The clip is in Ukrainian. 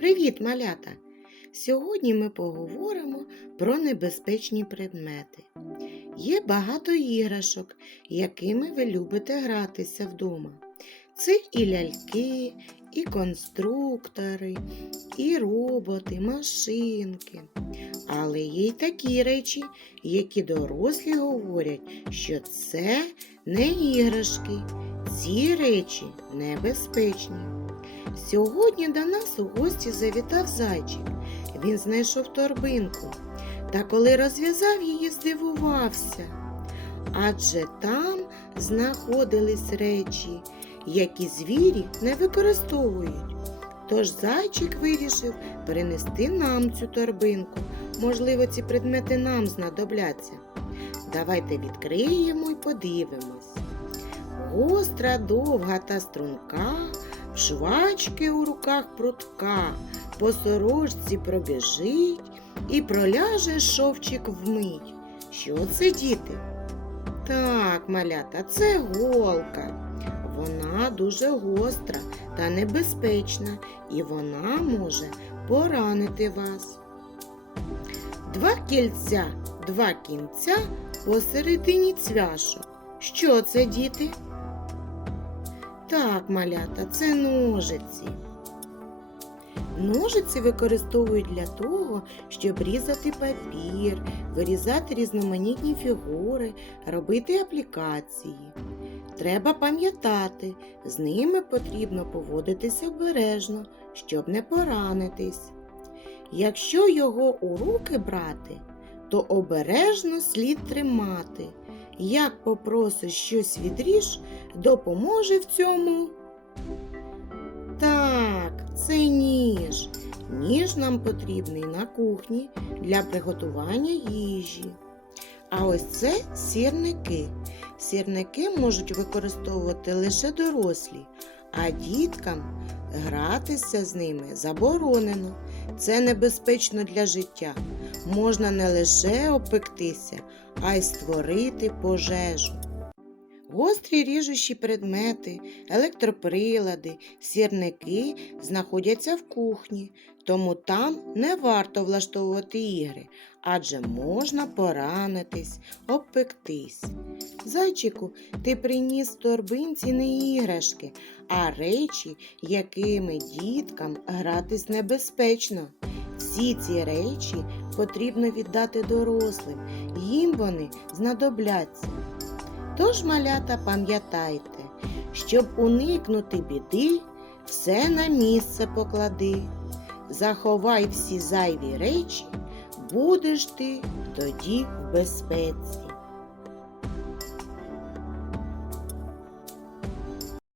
Привіт, малята! Сьогодні ми поговоримо про небезпечні предмети. Є багато іграшок, якими ви любите гратися вдома. Це і ляльки, і конструктори, і роботи, машинки. Але є й такі речі, які дорослі говорять, що це не іграшки. Ці речі небезпечні. Сьогодні до нас у гості завітав зайчик. Він знайшов торбинку та коли розв'язав її, здивувався. Адже там знаходились речі, які звірі не використовують. Тож зайчик вирішив перенести нам цю торбинку. Можливо, ці предмети нам знадобляться. Давайте відкриємо і подивимось. Гостра, довга та струнка, швачки у руках прутка, по сорочці пробіжить і проляже шовчик вмить. Що це, діти? Так, малята, це голка. Вона дуже гостра та небезпечна, і вона може поранити вас. Два кільця, два кінця посередині цвяшок. Що це, діти? Так, малята, це ножиці. Ножиці використовують для того, щоб різати папір, вирізати різноманітні фігури, робити аплікації. Треба пам'ятати, з ними потрібно поводитися обережно, щоб не поранитись. Якщо його у руки брати, то обережно слід тримати. Як попросиш щось відріж, допоможе в цьому. Так, це ніж. Ніж нам потрібний на кухні для приготування їжі. А ось це сірники. Сірники можуть використовувати лише дорослі, а діткам гратися з ними заборонено. Це небезпечно для життя. Можна не лише опектися, а й створити пожежу. Гострі ріжучі предмети, електроприлади, сірники знаходяться в кухні, тому там не варто влаштовувати ігри, адже можна поранитись, обпектись. Зайчику, ти приніс торбинці не іграшки, а речі, якими діткам гратись небезпечно. Всі ці речі потрібно віддати дорослим, їм вони знадобляться. Тож, малята, пам'ятайте, щоб уникнути біди, все на місце поклади. Заховай всі зайві речі, будеш ти тоді в безпеці.